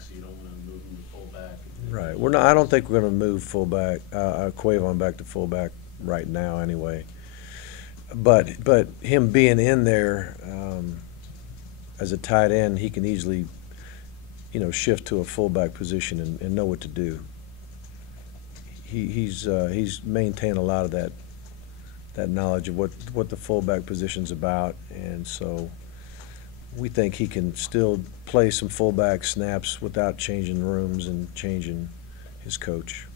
fullback, so you don't want to move him to fullback. Right. We're not. I don't think we're going to move fullback, Quavon back to fullback right now, anyway. But him being in there as a tight end, he can easily, shift to a fullback position and know what to do. He's maintained a lot of that knowledge of what the fullback position's about, and so we think he can still play some fullback snaps without changing rooms and changing his coach.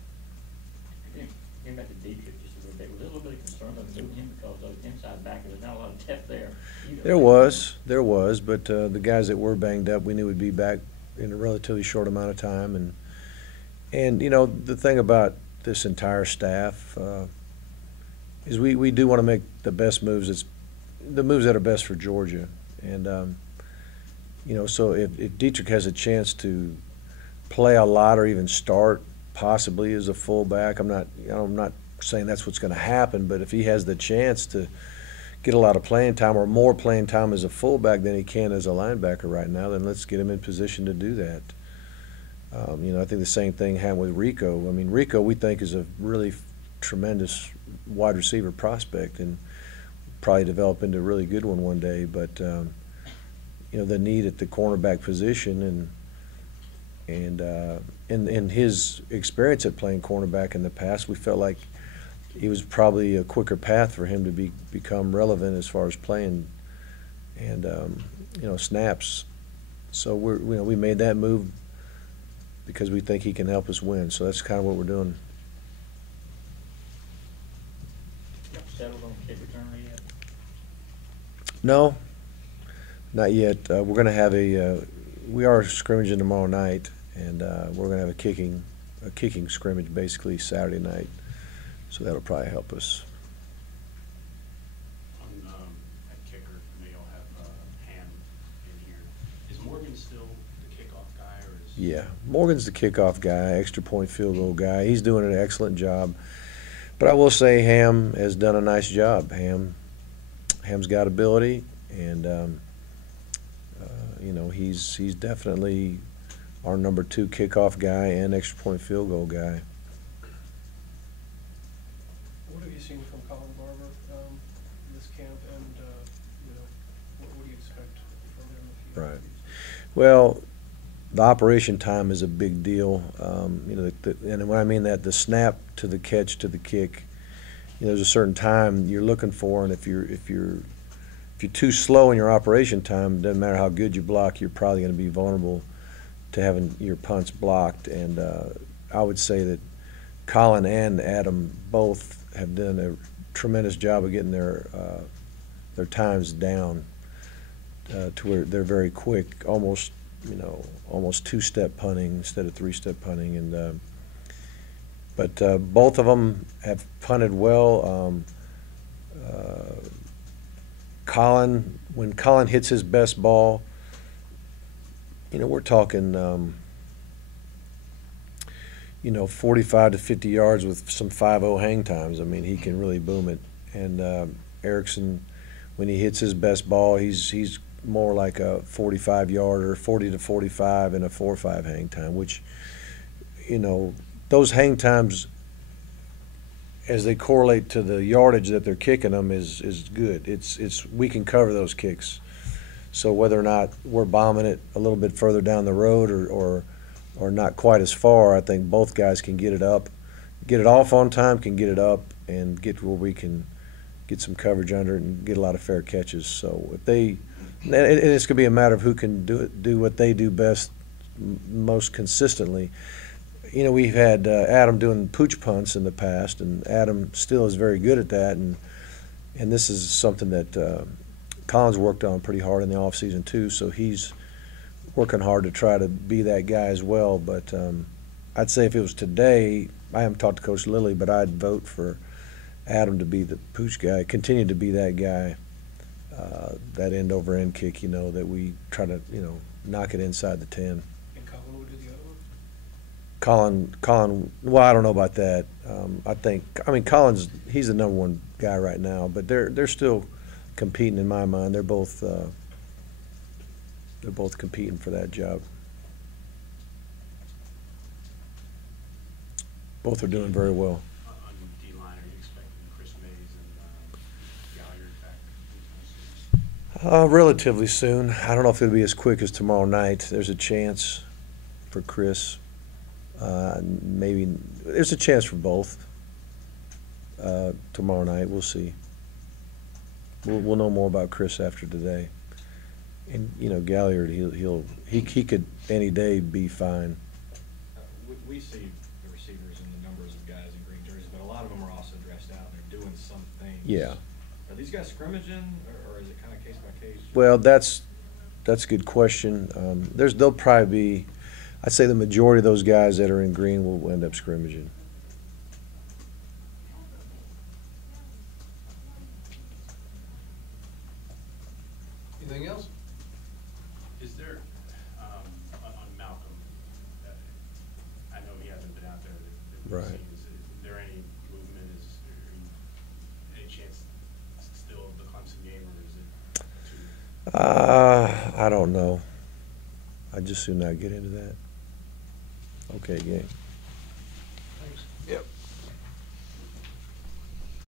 Getting back to Dietrich just a little bit, was there a little bit of concern of moving him because of inside back, there's not a lot of depth there either? There was, but the guys that were banged up, we knew would be back in a relatively short amount of time, and the thing about this entire staff is we do want to make the best moves. The moves that are best for Georgia, and so if Dietrich has a chance to play a lot or even start possibly as a fullback, I'm not saying that's what's going to happen, but if he has the chance to get a lot of playing time or more playing time as a fullback than he can as a linebacker right now, then let's get him in position to do that. I think the same thing happened with Rico. I mean, Rico we think is a really tremendous wide receiver prospect and probably develop into a really good one day, but the need at the cornerback position and in his experience at playing cornerback in the past, we felt like he was probably a quicker path for him to become relevant as far as playing and snaps. So we made that move because we think he can help us win. So that's kind of what we're doing. Settled on kick returner yet? No, not yet. We're going to have we are scrimmaging tomorrow night, and we're going to have a kicking scrimmage basically Saturday night. So that'll probably help us. On at kicker, I know y'all have Ham in here. Is Morgan still the kickoff guy, or is? Yeah, Morgan's the kickoff guy, extra point field goal guy. He's doing an excellent job. But I will say Ham has done a nice job. Ham's got ability, and he's definitely our number 2 kickoff guy and extra point field goal guy. What have you seen from Colin Barber this camp, and what do you expect from him if you? Right. Well, the operation time is a big deal. And when I mean that, the snap to the catch to the kick, there's a certain time you're looking for, and if you're too slow in your operation time, doesn't matter how good you block, you're probably going to be vulnerable to having your punts blocked. And I would say that Colin and Adam both have done a tremendous job of getting their times down to where they're very quick, almost 2-step punting instead of 3-step punting. And but both of them have punted well. When Colin hits his best ball, we're talking 45 to 50 yards with some 5.0 hang times. I mean, he can really boom it. And Erickson, when he hits his best ball, he's more like a 45-yarder, 40 to 45 and a 4.5 hang time, which, those hang times, as they correlate to the yardage that they're kicking them, is good. We can cover those kicks. So whether or not we're bombing it a little bit further down the road or not quite as far, I think both guys can get it up, get it off on time, can get it up, and get where we can get some coverage under it and get a lot of fair catches. So if they, and it's going to be a matter of who can do what they do best, most consistently. We've had Adam doing pooch punts in the past, and Adam still is very good at that, and this is something that Colin's worked on pretty hard in the offseason too, so he's working hard to try to be that guy as well. But I'd say if it was today, I haven't talked to Coach Lilly, but I'd vote for Adam to be the pooch guy, continue to be that guy, that end-over-end kick, that we try to, knock it inside the 10. And Colin would do the other one? Colin, well, I don't know about that. Colin's, he's the number 1 guy right now, but they're still competing in my mind. They're both competing for that job. Both are doing very well. On D-line, are you expecting Chris Mays and Gallagher back? Relatively soon. I don't know if it'll be as quick as tomorrow night. There's a chance for Chris. Maybe, there's a chance for both. Tomorrow night, we'll see. We'll know more about Chris after today. And, you know, Gallagher, he could any day be fine. We see the receivers and the numbers of guys in green jerseys, but a lot of them are also dressed out and they're doing some things. Yeah. Are these guys scrimmaging, or is it kind of case by case? Well, that's a good question. There'll probably be, I'd say the majority of those guys that are in green will end up scrimmaging. Anything else? Is there, on Malcolm, I know he hasn't been out there that we've Right. seen. Is there any movement, any chance still of the Clemson game, or is it too? I don't know. I'd just soon not get into that. Okay, gang. Thanks. Yep.